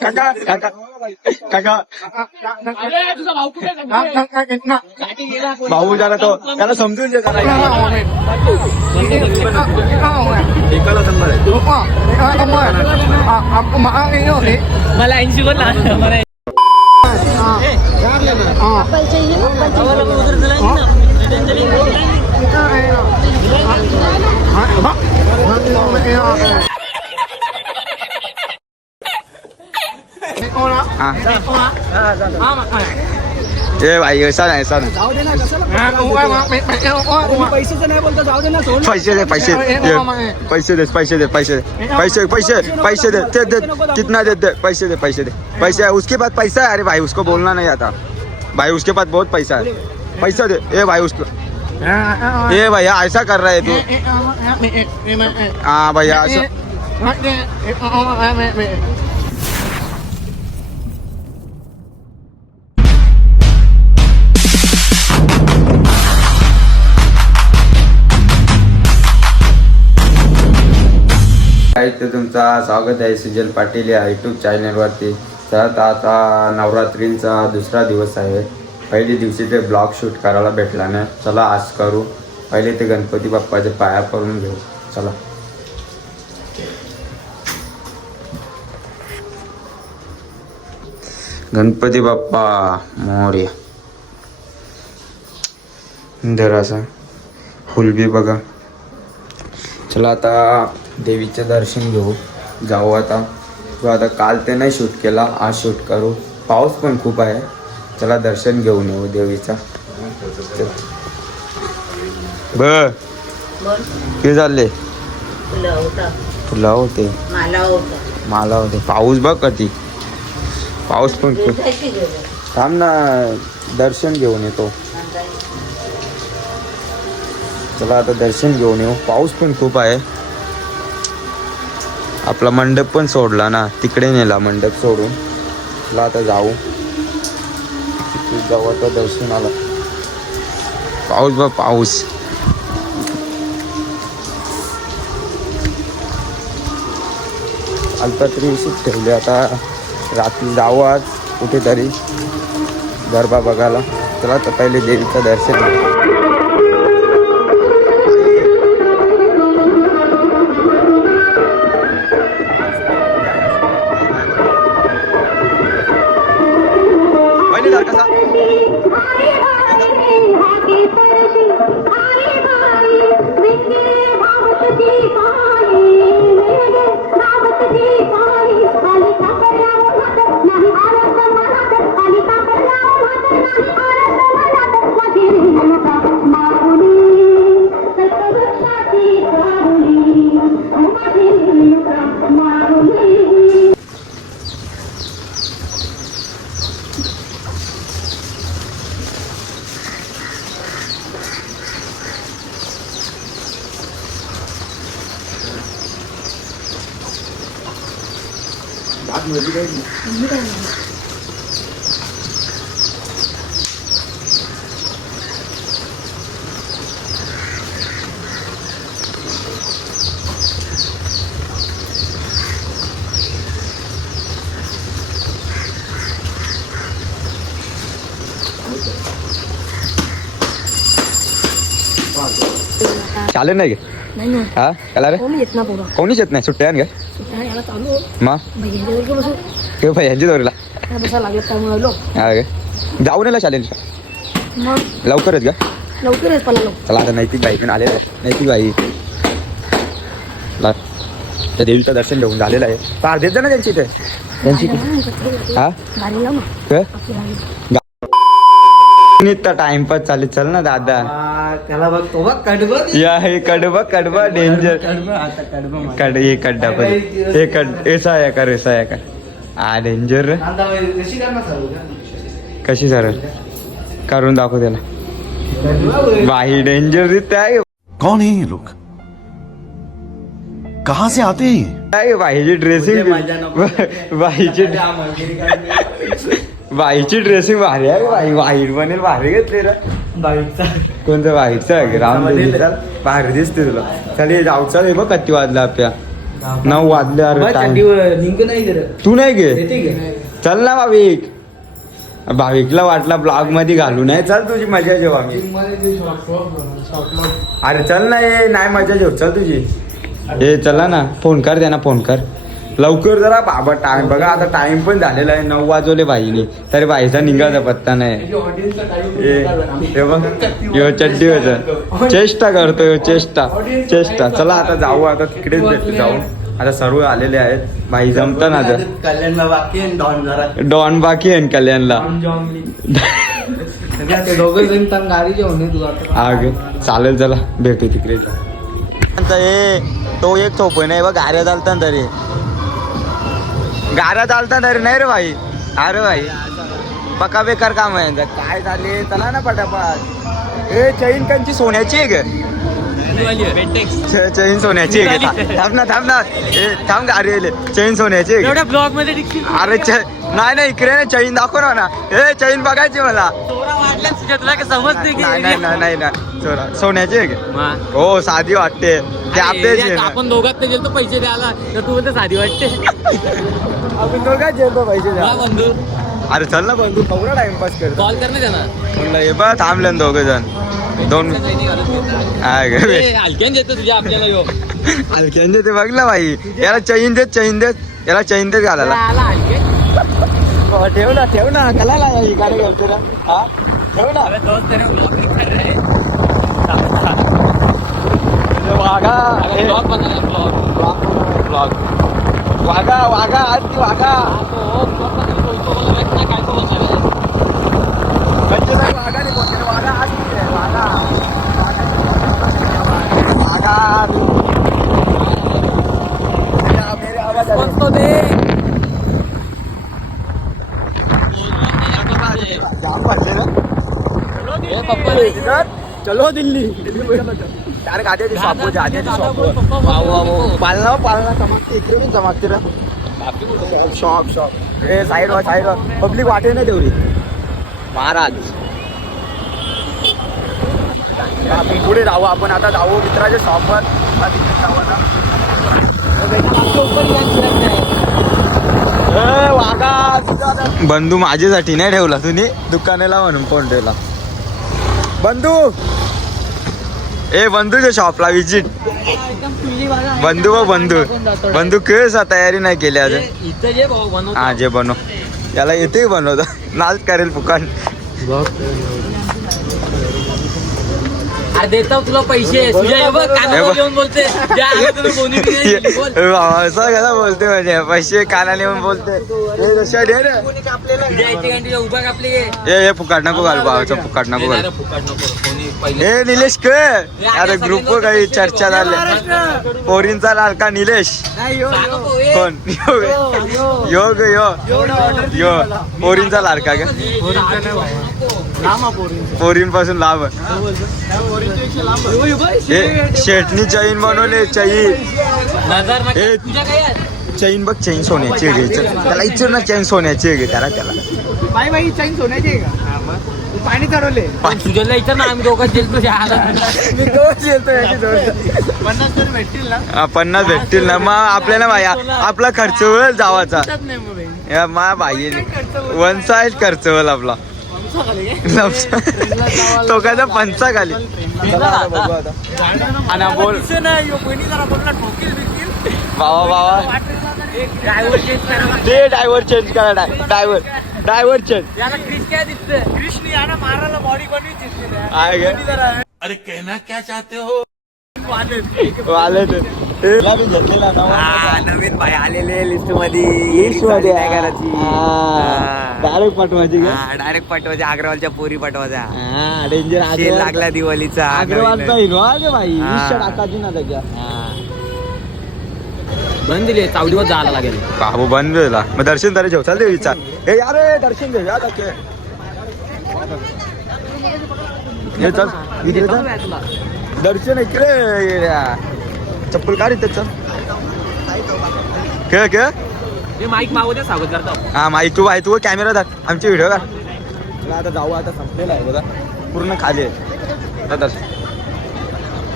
काका काका काका भाऊ जरा तो त्याला समजून घे जरा एकाला नंबर आहे मला ऐंशी पण लागलं ए भाई ऐसा नाही ऐसा नाही दे ना पैसे दे पैसे पैसे दे पैसे दे पैसे दे, पैसे पैसे पैसे दे दे कितना दे, पैसे दे पैसे दे। पैसे, उसके बाद पैसा है, अरे भाई, उसको बोलना नहीं आता। भाई उसके पास बहुत पैसा है। पैसा दे। ए भाई उसको ए भैया ऐसा कर रहा है तू। हाँ भैया ऐसा। तुमचा स्वागत आहे सुजल पाटील या यूट्यूब चॅनलवरती तर आता नवरात्रींचा दुसरा दिवस आहे. पहिल्या दिवशी ते ब्लॉग शूट करायला भेटला नाही चला आज करू. पहिले ते गणपती बाप्पाच्या पाया पडून घेऊ. चला. गणपती बाप्पा मोर्या. जरासा फुल बी बघा. चला आता देवीचं दर्शन घेऊ. जाऊ आता. तो आता काल ते नाही शूट केला आज शूट करू. पाऊस पण खूप आहे. चला दर्शन घेऊन येऊ देवीचा. बर. किती चालले फुला होते. मला होता. मला होते. पाऊस बघ कधी. पाऊस पण खूप. थांब ना. दर्शन घेऊन येतो. चला आता दर्शन घेऊन येऊ. पाऊस पण खूप आहे. आपला मंडप पण सोडला ना. तिकडे नेला मंडप सोडून. ला आता जाऊ. तिथे जाऊ आता पाऊस बा पाऊस. अल्पतरी ठेवले. आता रात्री जाऊ आज कुठेतरी. गरबा बघायला. चला तर पहिले देवीचं दर्शन चालेल नाही नाही ना हा? कला रे? कोणी येत ना पोरा कोणीच येत नाही? सुट्ट्या आहे सुट्ट्या याला चालू. मग भैयांच्या वरती बसू. किंवा भाई ह्यांची दोरीला. काय बसा लागत त्यामुळे आलो हा गे जाऊन येला चालेल मग? लवकरच का? पळालो चला आता नैतिक बाई पण आलेला आहे नैतिक बाई. ला त्या देवीचं दर्शन घेऊन झालेलं आहे. तर अर्धेच जण त्यांची इथे. त्यांची? हा? गाडी लाव ना. काय? आपली गाडी नुसता टाइमपास चालू चल ना दादा. त्याला बघ तो बघ कडबं या हे कडबा कडबा डेंजर कडबं आता कडबं मार. कड हे कडा पण हे कड ऐसा आहे का ऐसा आहे का हा डेंजर कशी सर? करून दाखव त्याला. बाही डेंजर दिसते आहे कौन है ये लोग? कहां से आते हैं ये? काय बाईची ड्रेसिंग बाईची बाईची ड्रेसिंग भारी आहे बाई. वाईट बनेल भारी घेतली रे. बाईकचा कोणतं बाहेरचं राम बाहेर दिसते तुला. चल ये जाऊ चल हे बघ किती वाजला आपल्या. नऊ वाजले अरे तू नाही घे चल ना भाविक. भाविकला वाटला ब्लॉगमध्ये घालू नाही चल तुझी मजा घेऊ आम्ही अरे चल ना ये. नाही मजा घेऊ. चल तुझी. ए चला ना. फोन कर द्या ना फोन कर. लवकर जरा बाबा टाइम बघा आता टाइम पण झालेला आहे नऊ वाजवले बाईने तरी बाईचा निघायचा पत्ता नाही. बघ यो चड्डी होत. चेष्टा करतो यो चेष्टा. चेष्टा. चला आता जाऊ आता तिकडेच भेटू जाऊ. आता सर्व आलेले आहेत. भाई जमतं ना आता. कल्याणला बाकी आहे डॉन जरा. डॉन बाकी आहे कल्याणला. आहे चालेल चला भेटू तिकडे. ए तो एक थोप नाही बघ गाऱ्या चालता ना तरी. गाऱ्या चालता तरी नाही रे भाई. अरे भाई. पका बेकार काम आहे. काय झाले चला ना पटापट. ए चैन त्यांची सोन्याची आहे ग. चैन सोन्याची आहे. थांब ना थांब ना. ए थांब गाडी आले चैन सोन्याची आहे ग. एवढ्या ब्लॉगमध्ये अरे च- नाही नाही इकडे ना चैन दाखव ना ए चैन बघायची मला. चोरा वाटल्या तुझ्या तुला काय समजते की नाही नाही नाही नाही नाही. चोरा सोन्याची आहे. हो साधी वाटते. ते आहे ना. आपण दोघात नाही गेलो पैसे द्यायला. तर तू बोलते साधी वाटते. आपण दोघात जेवतो पैसे द्या. बंधू. अरे चल ना बंधू. कवरा टाइमपास कर कॉल कर ना त्यांना. म्हणलं हे बघ थांबले दोघ जण दोन. हलक्यान देतो बघ ना भाई याला चैन देत चैन देत याला चैन देत घालायला. हो, ठेव ना ठेव ना. ही हा ठेव ना. वाघा. हे. वाघा वाघा आज ती वाघा म्हणजे नाही, वाघा नाही बोलते, वाघा आज ती आहे, वाघा वाघा मेरा- मेरे आवाज आले. जाम वाजले ना चलो दिल्ली. चार गाड्या शॉप आधी शॉप पालना पालना चमकते इकडे पण चमकते ना शॉप शॉप ए साईड वा साईड वा पब्लिक वाटे नाही तेवढी महाराज. आपण पुढे जाऊ आपण. आता जाऊ मित्राच्या शॉपवर जाऊ आता. बंधू माझ्यासाठी नाही ठेवला तुम्ही दुकानाला म्हणून फोन ठेवला. बंधू! ए बंधूच्या शॉपला विजिट बंधू व बंधू. बंधू केस तयारी नाही केली अजून. हा जे बनव. याला येते बनवता. नाच करेल फुकान अरे देतो तुला पैसे. बघ कानावर बोलते. ज्या आलं तुला कोणी बी नाही, बोल. असं कसा बोलते म्हणजे? पैसे कानाने येऊन बोलते. ए, दशा दे रे. तुझ्या इथे आणि तुझ्या उभा कापले गे. ए हे फुकाट नको घाल भावाचं फुकाट नको घाल. रे, फुकट नको कोणी पहिले ए निलेश के? अरे ग्रुप वर काही चर्चा झाली. पोरींचा लाडका निलेश? सांग नको, ए. कोण? यो ग यो यो. पोरींचा लाडका ग? पोरींपासून लांब. हे शेटनी चैन बनवले चैन आहे? चैन बघ चैन सोन्याची घे. त्याला इच्छा ना चैन सोन्याची आहे घे. त्याला त्याला. बाई बाई चैन सोन्याची पाणी चढवले तुझ्याला ना आम्ही पन्नास भेटतील ना? हा, पन्नास भेटतील ना. मग आपल्याला आहे, आपला खर्च होईल जावाचा. मा बाई वन साईड खर्च होईल आपला. तो पंचा खाली आणि बोल. बाबा बाबा. ते ड्रायव्हर चेंज करा ड्रायव्हर ड्रायव्हर चेंज अरे कहना क्या चाहते हो? आले नवीन भाई आलेले लिस्टमध्ये. लिस्टमध्ये डायरेक्ट पाठवायची का? डायरेक्ट पाठवायच्या अग्रवालच्या पोरी पाठवायच्या. हा डेंजर लागला दिवाळीचा अग्रवालचा हिरो आहे का भाई हा. टाकायची ना त्याच्या बंद दिली चावडीवर जायला लागेल. बाबू बंद झाला मग दर्शन तरी ठेव. चाल देवीचा. हे यार हे दर्शन घे. या धक्के. हे चल. इकडे चल. दर्शन इकडे. चप्पल काढ इथे चल. खेळ खेळ. हे माईक स्वागत करतो. हा तू माहिती तू कॅमेरा दाख आमचे व्हिडिओ चला आता जाऊ आता संपलेला आहे बघा. पूर्ण खाली आहे. आता धर.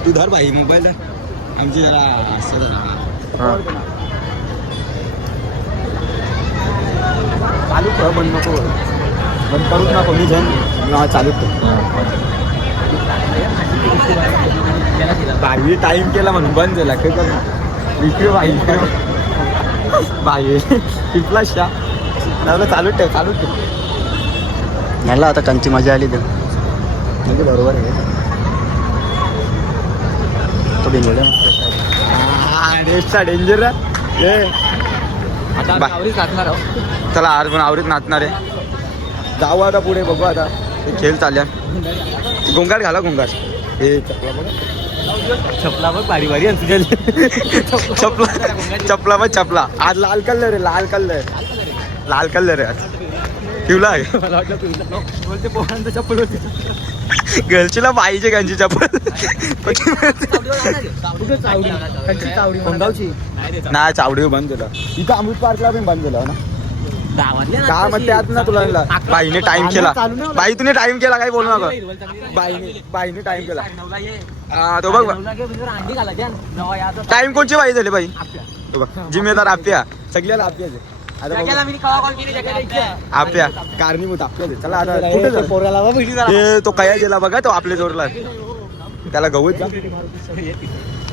तू धर भाई मोबाईल धर. आमची जरा असं जरा हां. चालू ठेव बंद नको करू. बंद करूच नको मी हा चालू ठेव बाई टाइम केला म्हणून बंद झाला. काय कर? इकडे बाई इकडे बाई टिपला शा लावलं चालू ठेव चालू ठेव. मला आता त्यांची मजा आली तर. म्हणजे बरोबर आहे. तो बेंगोल्या डेंजर ए. आता चला आज पण आवरीत नाचणार आहे. जाऊ आता पुढे बघू आता. हे खेळ चालल्या गोंगाट घाला गोंगाट. हे चपला बघा. छपला बघ बारी बारी आणि तुझ्या चपला चपला बघ चपला आज लाल कलर आहे लाल कलर लाल कलर आहे आज. ठेवला आहे. मला वाटलं तुझं बोलते पोरांचं चप्पल. होते गर्लचीला पाहिजे त्यांची चप्पल कोंडावची नाही चावडी बंद झालं इथं अमृत पार्कला पण बंद झालं ना? का मग त्यात ना तुला बाईने टाइम केला. बाई. तुने टाइम केला काही बोलू नका. बाईने बाईने टाइम केला. हा तो बघ. टाइम कोणची बाई झाली बाई? तो बघ. जिम्मेदार आप्या सगळ्याला आप्याच आप्या कारणीभूत आहे चला आता तो कया गेला बघा तो आपल्या जोरला. त्याला गवत जा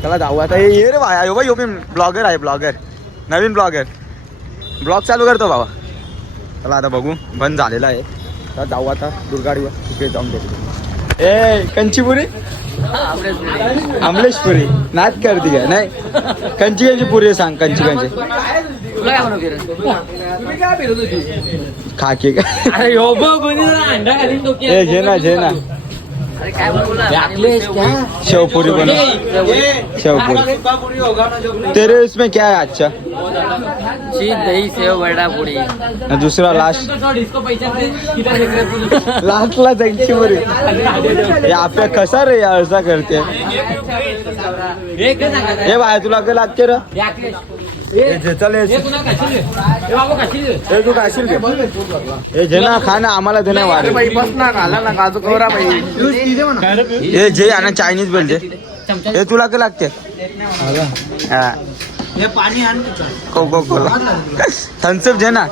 त्याला जाऊ आता. हे ये रे भाई यो ब्लॉगर आहे ब्लॉगर. नवीन ब्लॉगर. ब्लॉग चालू करतो बाबा चला आता बघू. बंद झालेला आहे. तर जाऊ आता दुर्गाडीवर. तिकडे जाऊन भेटू ए कंचीपुरी? अमलेशपुरी. नाच करते काय नाही? कंची कंची पुरी सांग कंची कंची काय काय खाके. का अरे यो बघ कोणी अंडा घालीन तो ए घे ना घे ना. काय शेवपुरी बनव शेवपुरी तेरे इसमें क्या है अच्छा चीज दही सेव वडा पुडी दूसरा लास्ट डिस्को पैसा लास्ट ला जायची पुरी हे आपल्या कसा रे असा करते हे बाय तुला लागते रे हे हे हे तू खाशील हे जे ना खा ना आम्हाला दे ना वारे बस ना घाला ना काजू कवरा बाई. हे जे आणि चायनीज बोलते हे तुला काय लागते? हा. हे थम्सअप घे ना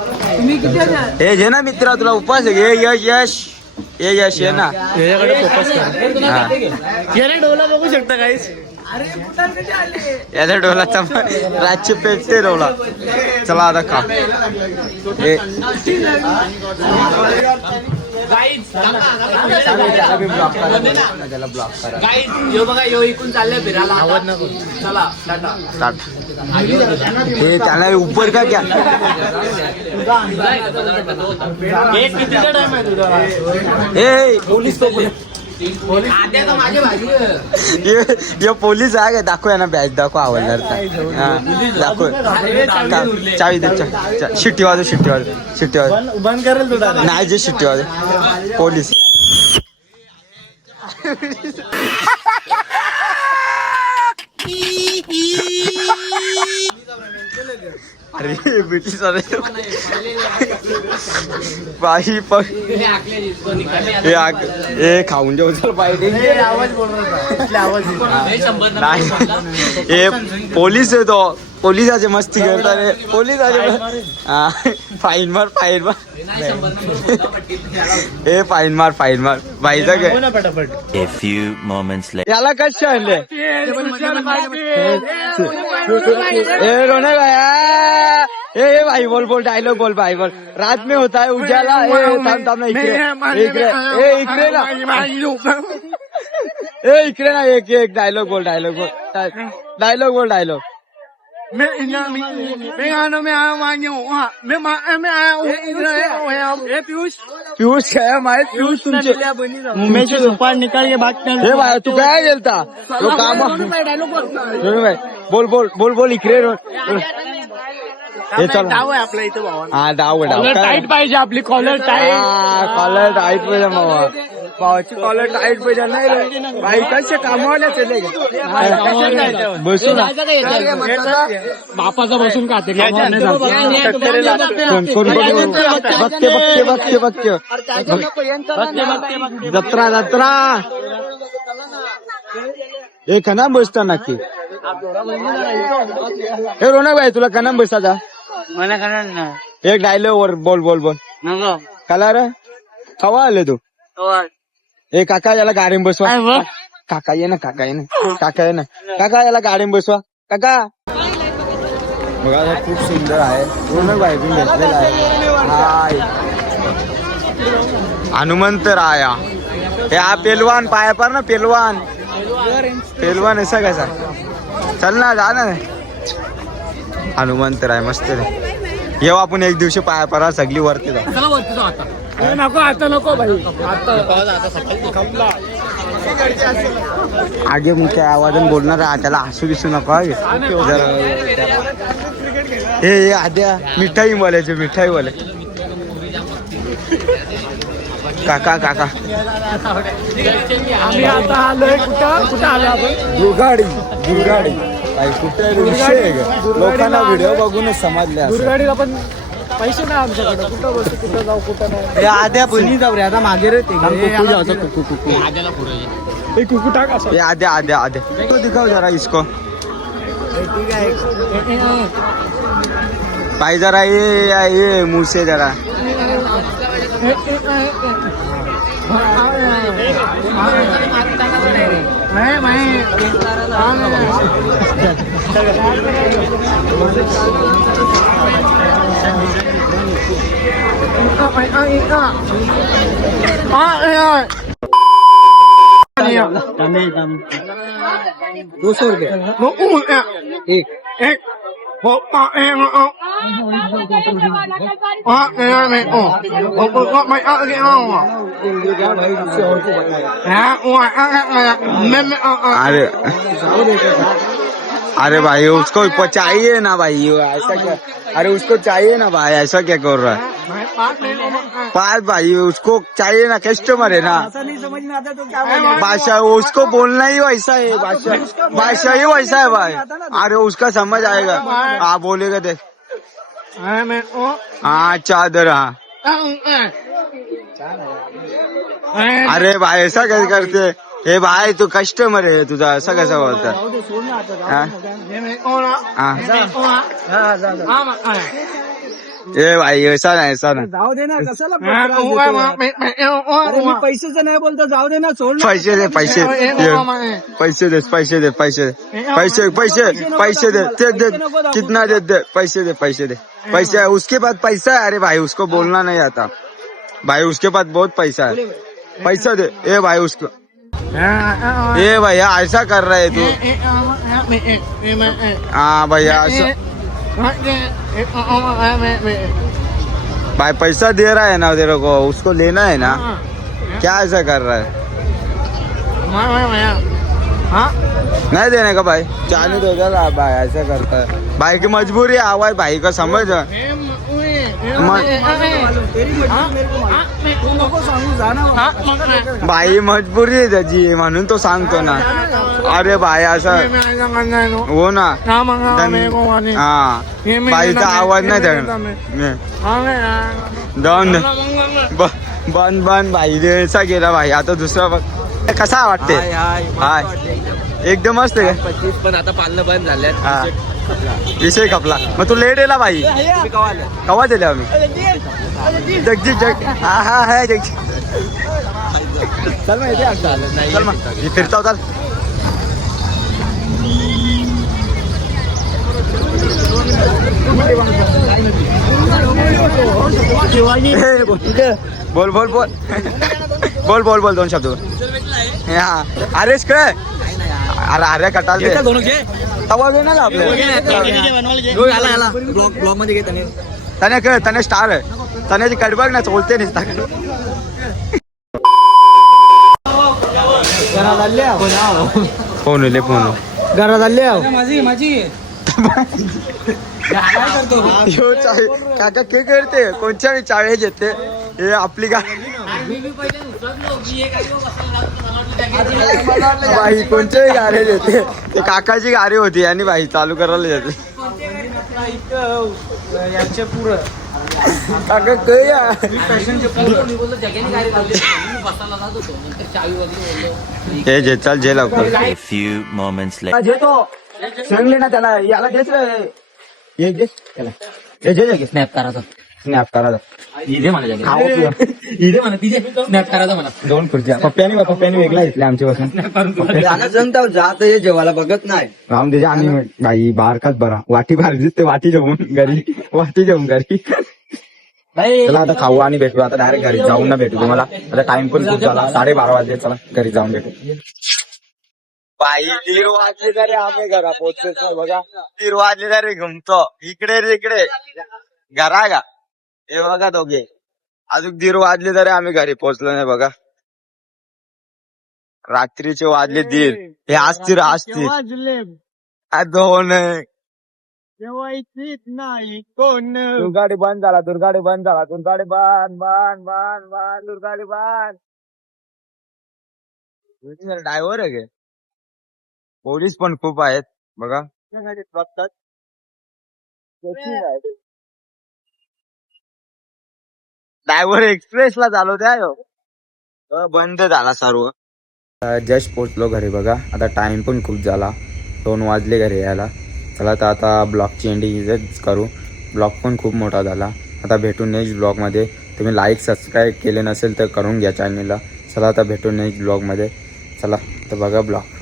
हे घे ना मित्रा तुला आहे. घे यश यश. हे यश ये ना हा. डोला बघू शकता काहीच याचा डोलाचा रातची पेटते डोला. चला आता खा. हे. यो बघा यो इकून चालले फिरायला आवाज नको. चला टाटा. start. हे त्याला उपर का क्या हे पोलीस तो आद्याचा माझी भाजी ये ये पोलीस आहे का दाखव ना बॅच दाखव आवडणार हा दाखव. का- चावी दे शिट्टी वाजव शिट्टी वाजव शिट्टी वाजव बंद करेल तुझा नाही जे शिट्टी वाजव पोलीस. अरे ब्रिटिश वाले बाई पण हे आग हे खाऊन जेव चल पाहिजे आवाज बोल नाही हे पोलीस आहे तो पोलिसाचे मस्ती करतात रे पोलिसाचे हा फाईन मार फाईन मार हे फाईन मार फाईन मार बाईचा काय पटापट few moments later. याला कसे आणले ए रोने ए ए भाई बोल बोल डायलॉग बोल भाई बोल रात में होता है उजाला ए थांब थांब ना इकडे इकडे ए इकडे ना ए इकडे ना एक एक डायलॉग बोल डायलॉग बोल डायलॉग बोल डायलॉग मैं मैं आना मैं आया मांगे हूँ मैं मैं आया हूँ ये पीयूष पियुष काय माहीत पियुष तुमचे मुंबई से दुकान निकाल के बात कर हे भाई तू काय गेलता तो काम रोने भाई बोल बोल बोल बोल इकडे रो हे चल डाव आहे आपल्या इथे भावा हा डाव आहे, डाव काय टाईट पाहिजे आपली कॉलर टाईट हा कॉलर टाईट पाहिजे मामा भावाची कॉलर टाईट पाहिजे नाही भाई कसे कामावले चले बसू ना. बापाचा बसून खाते कोण कोण? बघते बघते बघते बघते जत्रा जत्रा. हे कनाम बसता नक्की. हे रोनक भाई तुला कनाम बसता मला करणार ना एक डायलॉग वर बोल बोल बोल. कला रे? कवा आले तू? ए काका याला गाडीम बसवा? काका ये ना काका ये ना. काका ये ना. काका याला गाडीम बसवा. काका. बघा हे खूप सुंदर आहे. पूर्ण बायकून घेतलेला आहे. हाय. हनुमंत राया. हे हा पेलवान पाया पार ना पेलवान. पेलवान असा कसा चल ना जा ना. हनुमंत राय मस्त रे. येऊ आपण एक दिवशी पाया पारा सगळी वरती जाऊ. नको आता नको भाई. आगे मोठ्या आवाजाने बोलणार आहे त्याला हसू बिसू नको हा. जरा आद्या मिठाई बोलायचे मिठाई बोलाय काका काका. आम्ही आता आलोय कुठं? कुठं आलो आपण? दुर्गाडी दुर्गाडी. काय कुठे विषय आहे का? लोकांना व्हिडिओ बघूनच समजले असं. दुर्गाडीला पण पैसे नाही आमच्याकडे. कुठं बसू कुठं जाऊ कुठं नाही. आद्या जाऊ रे. आता मागे रे कुकू कुकू टाक असं. ये आद्या आद्या आद्या. तू दिखाव जरा इसको. भाई जरा ये ये मुंह से जरा. मैं मैं दो सौ रुपये एक एक हो em ô Ờ, em mẹ ồ Ồ, ồ, ồ, mày ăn cái không à? Hả? Ủa, ăn cái này Mẹ mẹ ờ ờ अरे अरे भाई उसको चाहिए ना भाई ऐसा क्या? अरे उसको चाहिए ना भाई ऐसा क्या कर रहा है? पास भाई उसको चाहिए ना कस्टमर है ना। भाषा उसको बोलना ही वैसा है भाषा। भाषा ही वैसा है भाई। अरे उसका समझ आएगा। हाँ बोलेगा देख। ồ हाँ चादर हाँ। Mẹ अरे भाई ऐसा कैसे करते. हे भाई तू कस्टमर है तुझा ऐसा कैसा बोलता हाँ? हाँ? mà à ए भाई ऐसा नाही ऐसा नाही जाऊ दे ना कशाला नाही बोलतो जाऊ दे सोड पैसे दे पैसे दे. पैसे दे पैसे दे पैसे दे. पैसे पैसे पैसे दे दे दे कितना दे दे पैसे दे पैसे दे. पैसे उसके पास पैसा है? अरे भाई उसको बोलना नहीं आता. भाई, उसके पास बहुत पैसा है। पैसा दे। ए भाई, उसको। ए भैया, ऐसा कर रहे है तू। हाँ भैया भाई, पैसा दे रहा है ना तेरे को, उसको लेना है ना। क्या ऐसा कर रहा है? नहीं देने का भाई, चालू दे दे भाई, ऐसा करता है। भाई, की मजबूरी आवाज़ भाई का समझ भाई मजबुरी आहे त्याची म्हणून तो सांगतो ना. अरे भाई असं हो ना. हा. बाईचा आवाज नाही दोन बन बन भाई देसा गेला भाई आता दुसरा बघ. कसा वाटते हाय एकदम मस्त आहे का? पण आता पालणं बंद हा. विषय खपला मग तू लेट येला भाई कवा दिले आम्ही? जगजी जग हा हा हा जगजी चल मग. चल फिरता चाल. बोल. बोल बोल बोल. बोल बोल दोन शब्द हा. अरेच काय अरे अरे कटाल दे. तवा घे ना ग आपल्या ब्लॉगमध्ये कळ तने स्टार आहे. तने कडबग ना बोलते नाही फोन ले फोन घरात आले माझी माझी. काका के करते. कोणच्या चावी घेते? हे आपली गाडी. बाई कोणच्याही गाडी देते ते काकाची गाडी होती आणि बाई चालू करायला काका काय? हे जे चाल जे later. जेतो सांगले ना त्याला याला रे हे त्याला हे जे स्नॅप करायचा स्नॅप करा इथे जागे पिऊ. इथे म्हणा तिथे स्नॅप करायचा मला दोन खुर्च्या. पप्प्याने पप्प्याने वेगळा घेतला आमच्यापासून. त्याला जमता जात हे जेवायला बघत नाही. राम त्याच्या आम्ही बाई बारकाच बरा. वाटी बाहेर दिसते वाटी जेवून घरी. वाटी जेवून घरी. चला आता खाऊ आणि भेटू. आता डायरेक्ट घरी. जाऊन ना भेटू तुम्हाला. आता टाइम पण खूप झाला. साडेबारा वाजले चला घरी जाऊन भेटू. बाई वाजले तरी आम्ही घरा पोहोचतो बघा. दीड वाजले तरी घुमतो. इकडे रे इकडे. घरा का? हे बघा दोघे. अजून दीड वाजले तरी आम्ही घरी पोहोचलो नाही बघा. रात्रीचे वाजले दीड हे असतील असतील. आ, दोन. नाही कोण. दुर्गाडी बंद झाला दुर्गाडी बंद झाला दुर्गाडी बंद बंद बंद बंद दुर्गाडी बंद. ड्रायव्हर आहे गे पोलीस पण खूप आहेत बघा. बघतात. डायव्हर एक्सप्रेसला झालो त्या बंद झाला सर्व. जस्ट पोचलो घरी बघा. आता टाइम पण खूप झाला. दोन वाजले घरी यायला. चला तर आता ब्लॉगची एंडिंग करू. ब्लॉग पण खूप मोठा झाला. आता भेटू नेक्स्ट ब्लॉगमध्ये तुम्ही लाईक सबस्क्राईब केले नसेल तर करून घ्या चॅनलला चला आता भेटू नेक्स्ट ब्लॉगमध्ये चला तर बघा ब्लॉग.